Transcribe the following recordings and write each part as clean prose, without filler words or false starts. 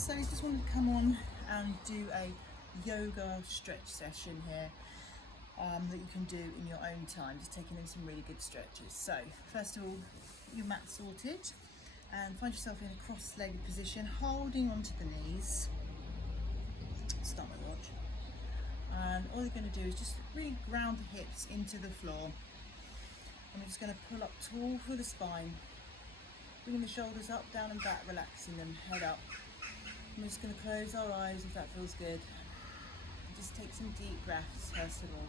So you just want to come on and do a yoga stretch session here that you can do in your own time, just taking in some really good stretches. So first of all, your mat sorted and find yourself in a cross-legged position, holding onto the knees. Start my watch. And all you're going to do is just really ground the hips into the floor. And we're just going to pull up tall through the spine, bringing the shoulders up, down and back, relaxing them, head up. I'm just going to close our eyes if that feels good. And just take some deep breaths first of all.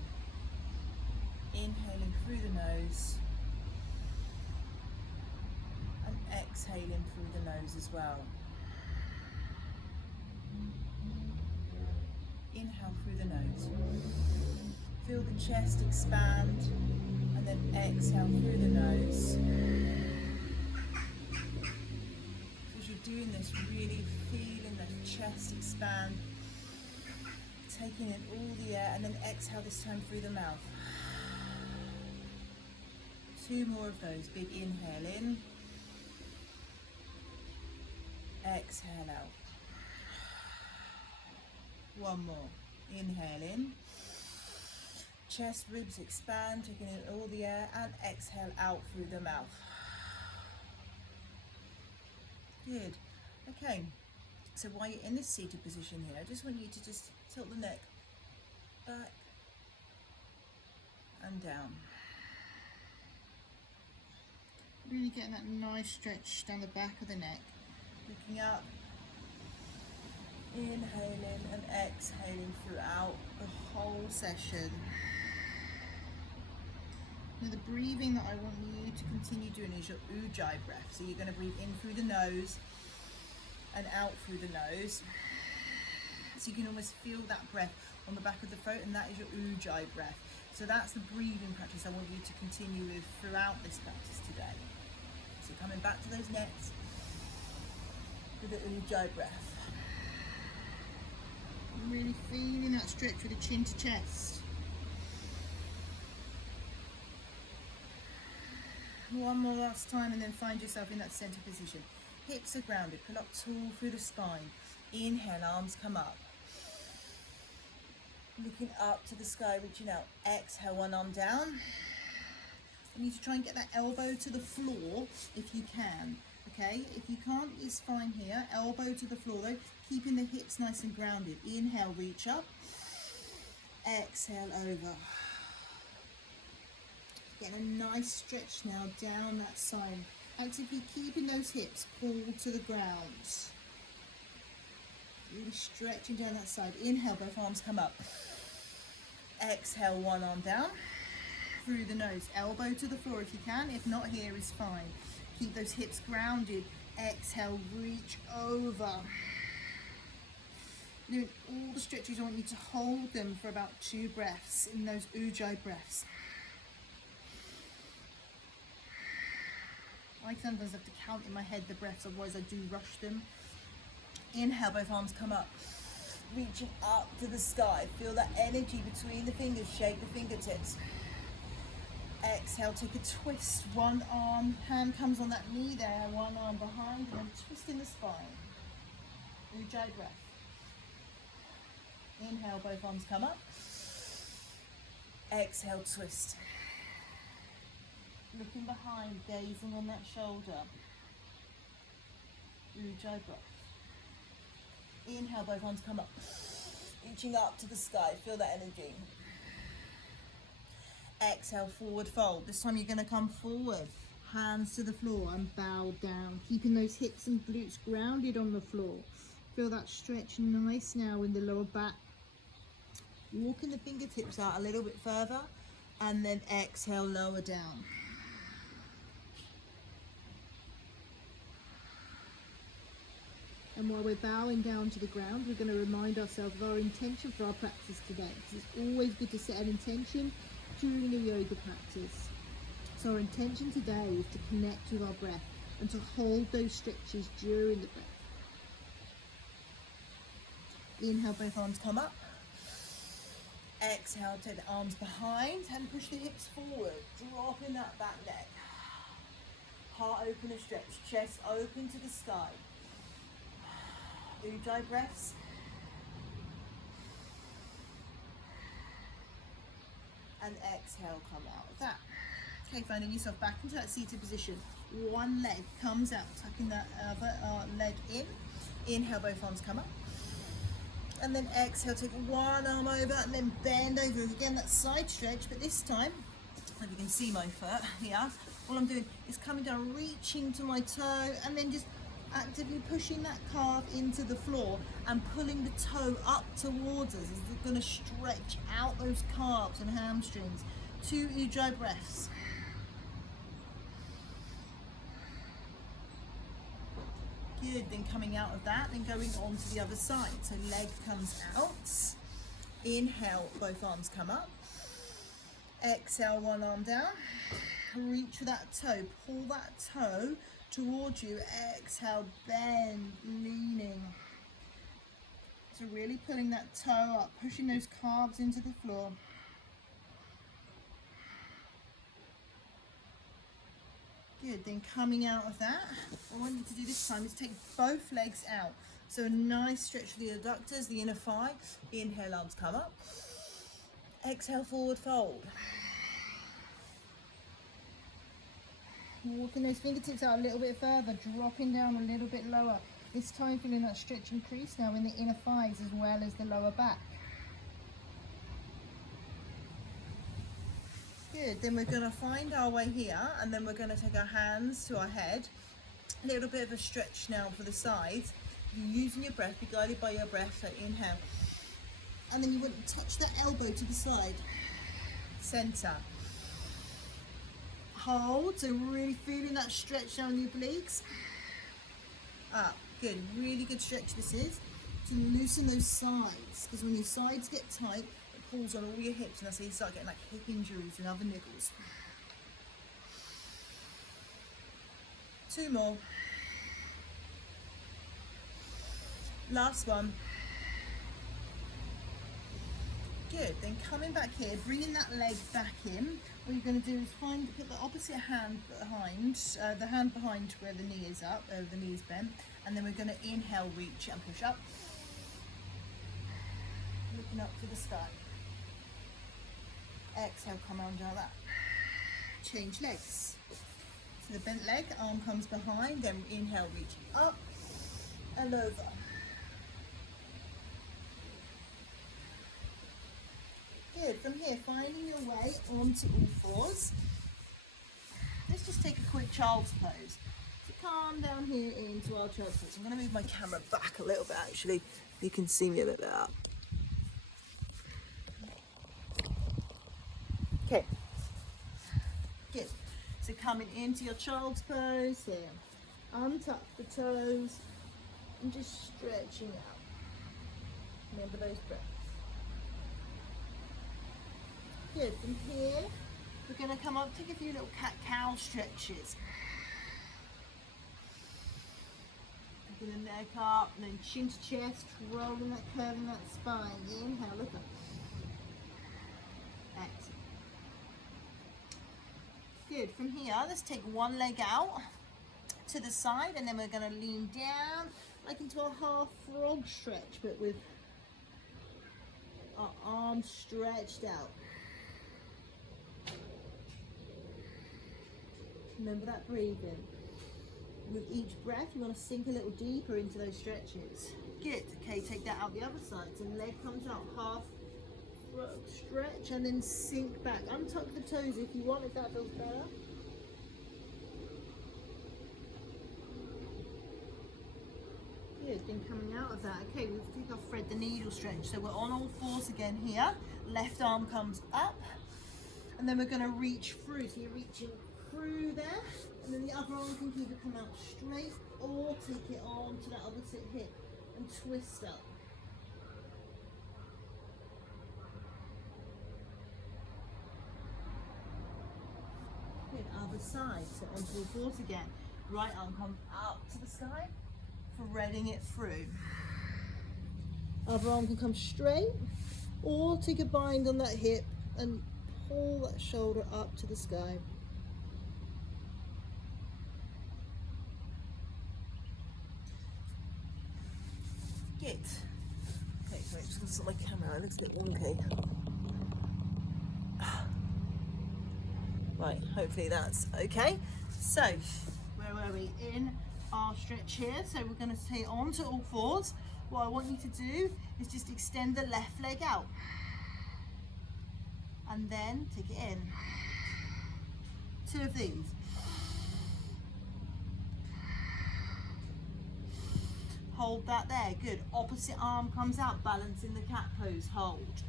Inhaling through the nose and exhaling through the nose as well. Inhale through the nose. Feel the chest expand and then exhale through the nose. So as you're doing this, really feeling the chest expand, taking in all the air and then exhale this time through the mouth. 2 more of those. Big inhale in, exhale out. 1 more. Inhale in, chest, ribs expand, taking in all the air and exhale out through the mouth. Good. Okay, so while you're in this seated position here, I just want you to just tilt the neck back and down. Really getting that nice stretch down the back of the neck. Looking up, inhaling and exhaling throughout the whole session. Now the breathing that I want you to continue doing is your Ujjayi breath. So you're going to breathe in through the nose and out through the nose. So you can almost feel that breath on the back of the throat, and that is your Ujjayi breath. So that's the breathing practice I want you to continue with throughout this practice today. So coming back to those necks with the Ujjayi breath. Really feeling that stretch with the chin to chest. 1 more last time and then find yourself in that center position. Hips are grounded, pull up tall through the spine. Inhale, arms come up. Looking up to the sky, reaching out. Exhale, 1 arm down. You need to try and get that elbow to the floor if you can. Okay, if you can't, it's fine here. Elbow to the floor though, keeping the hips nice and grounded. Inhale, reach up. Exhale, over. Getting a nice stretch now down that side. Actively keeping those hips pulled to the ground. Really stretching down that side. Inhale, both arms come up. Exhale, 1 arm down. Through the nose. Elbow to the floor if you can. If not, here is fine. Keep those hips grounded. Exhale, reach over. Doing all the stretches, I want you to hold them for about 2 breaths in those Ujjayi breaths. I sometimes have to count in my head the breaths, otherwise I do rush them. Inhale, both arms come up. Reaching up to the sky. Feel that energy between the fingers, shake the fingertips. Exhale, take a twist. 1 arm, hand comes on that knee there, 1 arm behind, and then twist in the spine. Ujjayi breath. Inhale, both arms come up. Exhale, twist. Looking behind, gazing on that shoulder. Ujjayi breath. Inhale, both arms come up. Reaching up to the sky, feel that energy. Exhale, forward fold. This time you're going to come forward, hands to the floor and bow down, keeping those hips and glutes grounded on the floor. Feel that stretch nice now in the lower back. Walking the fingertips out a little bit further and then exhale, lower down. And while we're bowing down to the ground, we're going to remind ourselves of our intention for our practice today. Because it's always good to set an intention during a yoga practice. So our intention today is to connect with our breath and to hold those stretches during the breath. Inhale, both arms come up. Exhale, take the arms behind and push the hips forward, dropping that back leg. Heart open and stretch, chest open to the sky. Ujjayi breaths. And exhale, come out of that. Okay, finding yourself back into that seated position. One leg comes out, tucking that other leg in. Inhale, both arms come up. And then exhale, take one arm over and then bend over. Again, that side stretch, but this time, if you can see my foot here, all I'm doing is coming down, reaching to my toe, and then just actively pushing that calf into the floor and pulling the toe up towards us. It's going to stretch out those calves and hamstrings. 2 Ujjayi breaths. Good, then coming out of that, then going on to the other side. So leg comes out. Inhale, both arms come up. Exhale, one arm down. Reach for that toe, pull that toe towards you. Exhale, bend, leaning. So really pulling that toe up, pushing those calves into the floor. Good, then coming out of that, what I want you to do this time is take both legs out. So a nice stretch for the adductors, the inner thigh. Inhale, arms come up. Exhale, forward fold. Walking those fingertips out a little bit further, dropping down a little bit lower. This time feeling that stretch and crease now in the inner thighs as well as the lower back. Good, then we're going to find our way here and then we're going to take our hands to our head. A little bit of a stretch now for the sides. You're using your breath, be guided by your breath, so inhale. And then you want to touch that elbow to the side. Center. Hold, so really feeling that stretch down the obliques. Up, good, really good stretch this is. To loosen those sides, because when your sides get tight, pulls on all your hips, and that's how you start getting like hip injuries and other niggles. 2 more. Last one. Good, then coming back here, bringing that leg back in. What you're going to do is put the opposite hand behind, the hand behind where the knee is up, the knee is bent, and then we're going to inhale, reach and push up. Looking up to the sky. Exhale, come on down that. Change legs. So the bent leg, arm comes behind, then inhale, reaching up and over. Good, from here, finding your way onto all fours. Let's just take a quick child's pose. So calm down here into our child's pose. I'm going to move my camera back a little bit actually. You can see me a bit better. Okay, good. So coming into your child's pose here, untuck the toes and just stretching out. Remember those breaths. Good, from here, we're going to come up, take a few little cat-cow stretches. Taking the neck up and then chin to chest, rolling that curve in that spine. Inhale, look up. Exhale. Good, from here, let's take one leg out to the side and then we're going to lean down like into a half frog stretch, but with our arms stretched out. Remember that breathing. With each breath, you want to sink a little deeper into those stretches. Good. Okay, take that out the other side. So leg comes out, half stretch, and then sink back. Untuck the toes if you want, if that feels better. Good. Then coming out of that, okay, we'll take our thread the needle stretch. So we're on all fours again here. Left arm comes up, and then we're going to reach through. So you're reaching through there, and then the other arm can either come out straight or take it on to that opposite hip and twist up. Good, other side, so onto all fours again. Right arm comes up to the sky, threading it through. Other arm can come straight or take a bind on that hip and pull that shoulder up to the sky. Good. Okay, so I'm just going to set my camera, it looks a bit wonky. Right, hopefully that's okay. So, where were we? In our stretch here. So we're going to stay on to all fours. What I want you to do is just extend the left leg out. And then take it in. 2 of these. Hold that there, good. Opposite arm comes out, balance in the cat pose, hold.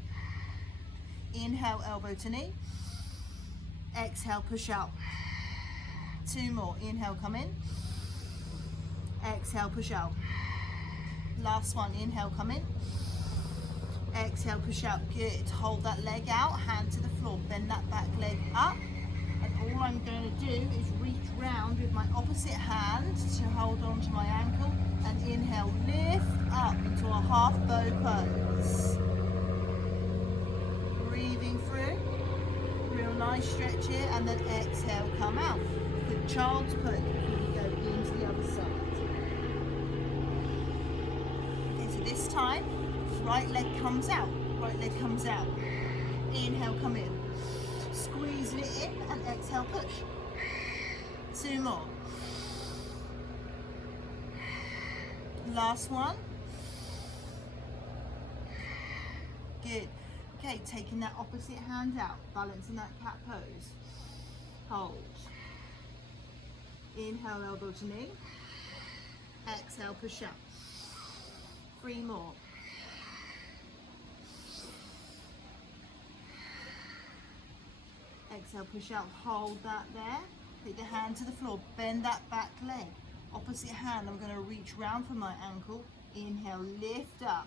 Inhale, elbow to knee. Exhale, push out. 2 more, inhale, come in. Exhale, push out. Last one, inhale, come in. Exhale, push out, good. Hold that leg out, hand to the floor, bend that back leg up. And all I'm going to do is reach round with my opposite hand to hold on to my ankle and inhale, lift up into a half bow pose. Breathing through, real nice stretch here, and then exhale, come out. Good child's pose before we go into the other side. Okay, so this time, right leg comes out, right leg comes out. Inhale, come in. Squeezing it in and exhale, push. 2 more. Last one. Good. Okay, taking that opposite hand out, balancing that cat pose. Hold. Inhale, elbow to knee. Exhale, push up. 3 more. Exhale, push out, hold that there. Take the hand to the floor, bend that back leg. Opposite hand, I'm going to reach round for my ankle. Inhale, lift up.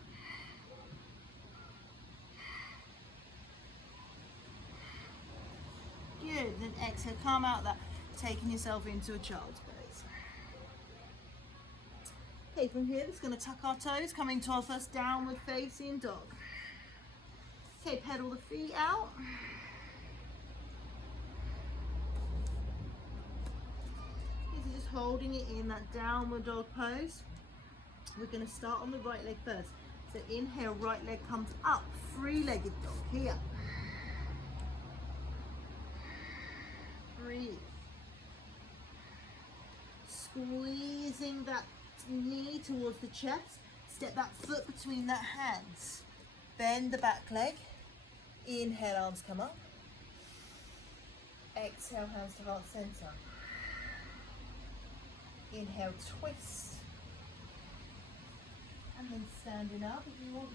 Good, then exhale, come out that, taking yourself into a child's pose. Okay, from here, just going to tuck our toes, coming to our first downward facing dog. Okay, pedal the feet out. Just holding it in that downward dog pose. We're going to start on the right leg first. So inhale, right leg comes up, 3-legged dog here. Breathe. Squeezing that knee towards the chest. Step that foot between that hands. Bend the back leg. Inhale, arms come up. Exhale, hands to heart center. Inhale, twist. And then standing up if you want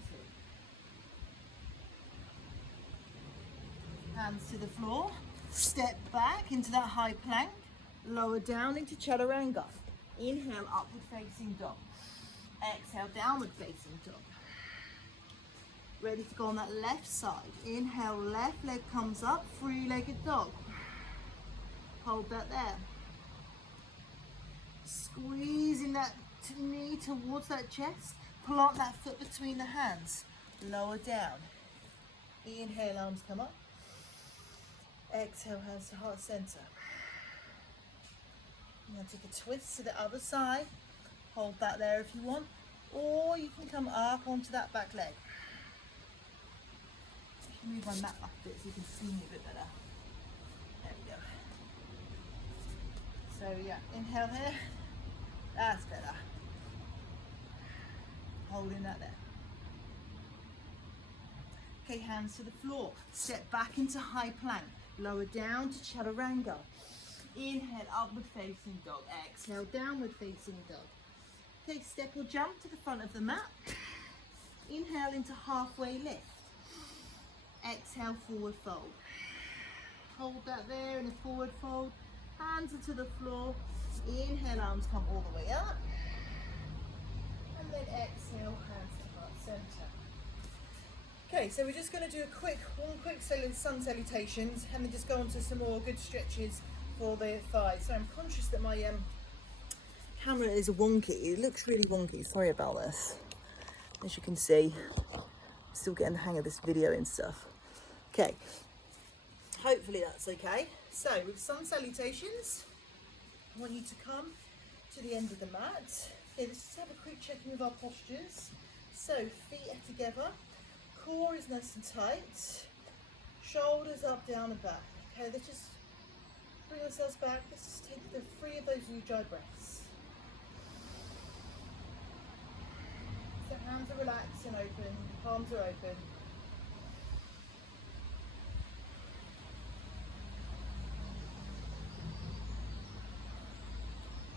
to. Hands to the floor. Step back into that high plank. Lower down into chaturanga. Inhale, upward facing dog. Exhale, downward facing dog. Ready to go on that left side. Inhale, left leg comes up, 3-legged dog. Hold that there. Squeezing that knee towards that chest. Plant that foot between the hands. Lower down. Inhale, arms come up. Exhale, hands to heart center. Now take a twist to the other side. Hold that there if you want. Or you can come up onto that back leg. I should move my mat up a bit so you can see me a bit better. There we go. So yeah, inhale here. That's better. Holding that there. Okay, hands to the floor. Step back into high plank. Lower down to chaturanga. Inhale, upward facing dog. Exhale, downward facing dog. Okay, step or jump to the front of the mat. Inhale into halfway lift. Exhale, forward fold. Hold that there in a forward fold. Hands are to the floor. Inhale, arms come all the way up. And then exhale, hands to heart center. Okay, so we're just going to do one quick sun salutations and then just go on to some more good stretches for the thighs. So I'm conscious that my camera is wonky. It looks really wonky. Sorry about this. As you can see, I'm still getting the hang of this video and stuff. Okay, hopefully that's okay. So with sun salutations, I want you to come to the end of the mat. Okay, let's just have a quick check-in with our postures. So feet are together, core is nice and tight, shoulders up, down and back. Okay, let's just bring ourselves back. Let's just take the 3 of those Ujjayi breaths. So hands are relaxed and open, palms are open.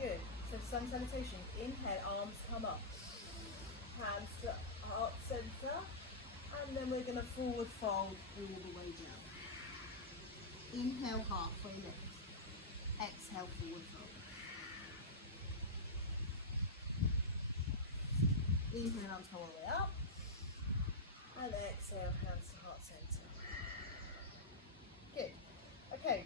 Good. So sun salutation. Inhale, arms come up. Hands to heart center. And then we're going to forward fold all the way down. Inhale, halfway lift. Exhale, forward fold. Inhale, arms come all the way up. And exhale, hands to heart center. Good. Okay.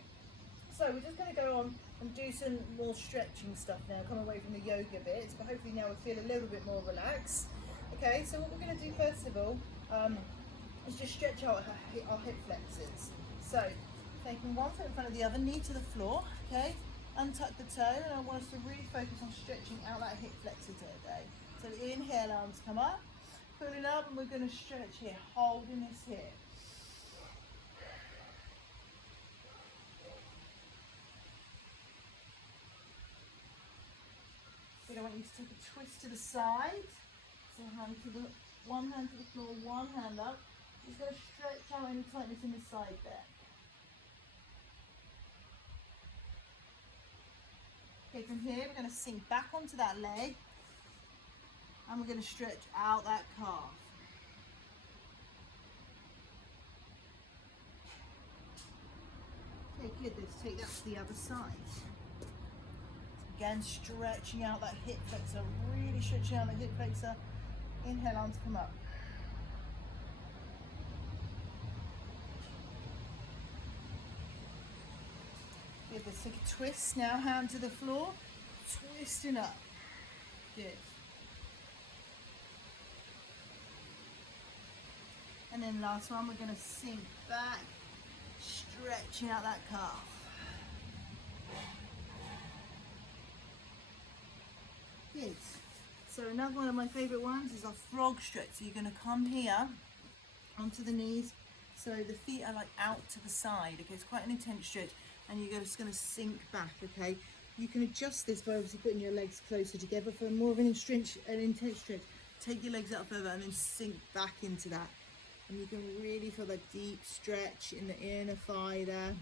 So we're just going to go on and do some more stretching stuff now, come away from the yoga bits, but hopefully now we feel a little bit more relaxed. Okay, so what we're going to do first of all is just stretch out our hip flexors. So taking one foot in front of the other, knee to the floor, okay, untuck the toe, and I want us to really focus on stretching out that hip flexor today. So inhale, arms come up, pulling up, and we're going to stretch here, holding this here. I want you to take a twist to the side. So one hand to the floor, one hand up. Just going to stretch out any tightness in the side there. Okay, from here we're going to sink back onto that leg. And we're going to stretch out that calf. Okay, good. Let's take that to the other side. Again, stretching out that hip flexor, really stretching out the hip flexor. Inhale, arms come up. Good, let's take a twist now, hand to the floor, twisting up. Good. And then last one, we're going to sink back, stretching out that calf. Good. So another one of my favourite ones is our frog stretch. So you're going to come here onto the knees, so the feet are like out to the side. Okay, it's quite an intense stretch, and you're just going to sink back. Okay, you can adjust this by obviously putting your legs closer together for more of an intense stretch. Take your legs out further and then sink back into that, and you can really feel that deep stretch in the inner thigh there,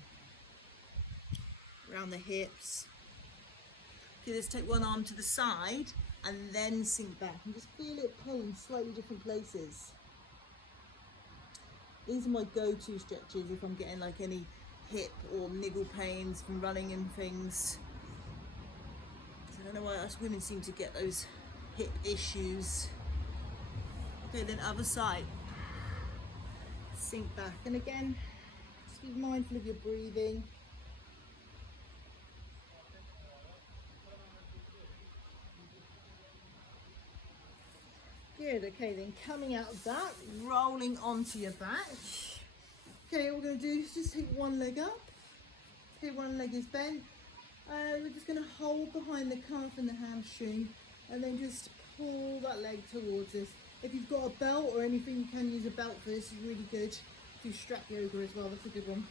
around the hips. Okay, let's take one arm to the side and then sink back and just feel it pull in slightly different places. These are my go-to stretches if I'm getting like any hip or niggle pains from running and things. I don't know why us women seem to get those hip issues. Okay, then other side. Sink back, and again, just be mindful of your breathing. Good, okay, then coming out of that, rolling onto your back. Okay, all we're going to do is just take one leg up. Okay, one leg is bent. We're just going to hold behind the calf and the hamstring, and then just pull that leg towards us. If you've got a belt or anything, you can use a belt for this. It's really good. Do strap yoga as well, that's a good one.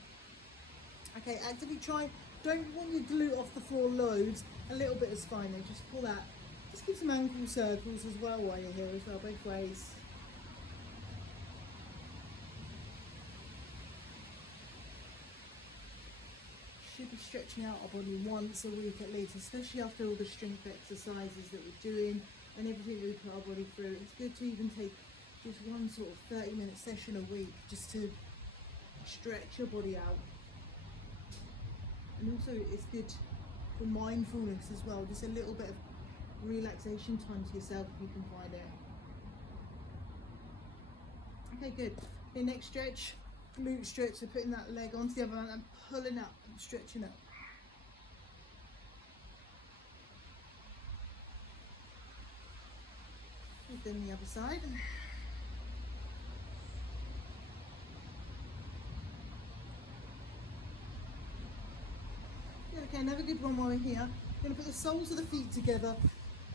Okay, actively try, don't want your glute off the floor loads. A little bit is fine though, just pull that. Just give some ankle circles as well while you're here as well, both ways. Should be stretching out our body once a week at least, especially after all the strength exercises that we're doing and everything that we put our body through. It's good to even take just one sort of 30-minute session a week just to stretch your body out. And also it's good for mindfulness as well, just a little bit of relaxation time to yourself if you can find it. Okay, good. Okay, next stretch, glute stretch, so putting that leg onto the other one and pulling up and stretching up. And then the other side. Okay, another good one while we're here. I'm going to put the soles of the feet together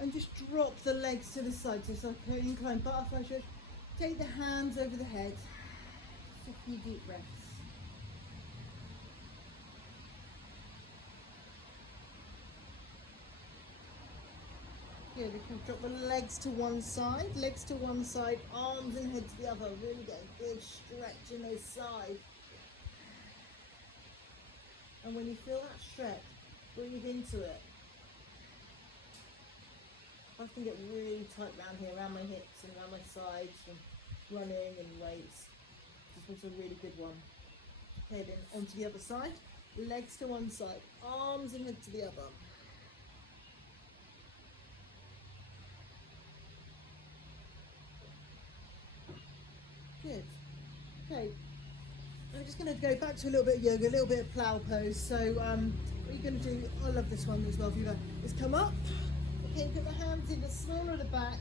And just drop the legs to the side, so it's like an inclined butterfly stretch. Take the hands over the head. Just a few deep breaths. Good, you can drop the legs to one side, arms and head to the other. Really get a good stretch in those sides. And when you feel that stretch, breathe into it. I can get really tight around here, around my hips and around my sides from running and weights. This was a really good one. Okay, then onto the other side. Legs to one side, arms and head to the other. Good. Okay, I'm just going to go back to a little bit of yoga, a little bit of plow pose. So what you're going to do, I love this one as well, Viva, is come up. Okay, put the hands in the small of the back.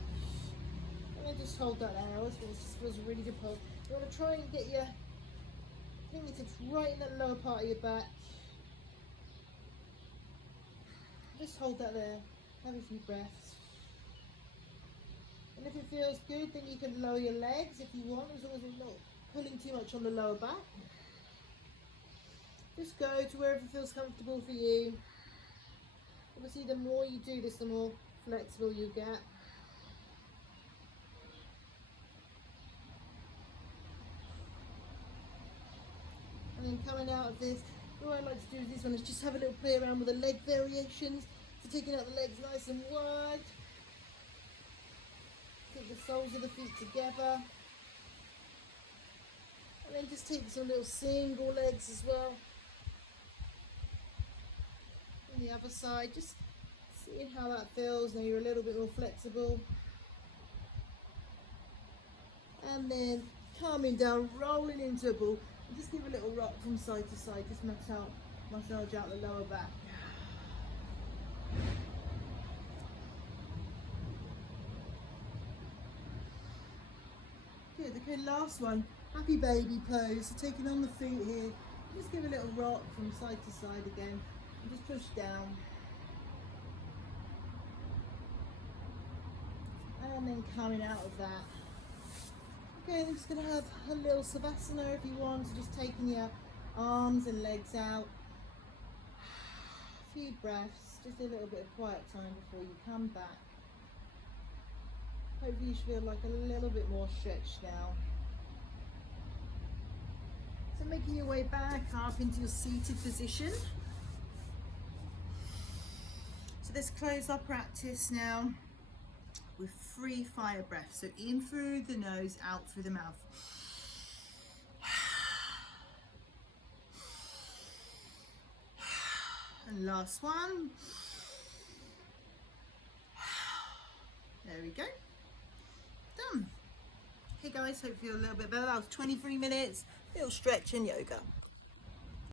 And then just hold that there. It just feels a really good pose. You want to try and get your fingertips right in that lower part of your back. Just hold that there. Have a few breaths. And if it feels good, then you can lower your legs if you want, as long as it's not pulling too much on the lower back. Just go to wherever feels comfortable for you. Obviously, the more you do this, the more flexible you get. And then coming out of this, what I like to do with this one is just have a little play around with the leg variations. So taking out the legs nice and wide. Take the soles of the feet together. And then just take some little single legs as well. On the other side, just seeing how that feels. Now you're a little bit more flexible. And then calming down, rolling into a ball. And just give a little rock from side to side. Just massage out the lower back. Good, okay, last one. Happy baby pose. So taking on the feet here. Just give a little rock from side to side again. And just push down. And then coming out of that. Okay, I'm just going to have a little Savasana if you want. So just taking your arms and legs out. A few breaths. Just a little bit of quiet time before you come back. Hopefully you should feel like a little bit more stretched now. So making your way back up into your seated position. So let's close our practice now with 3 fire breaths. So in through the nose, out through the mouth. And last one. There we go. Done. Hey guys, hope you feel a little bit better. That was 23 minutes, little stretch and yoga.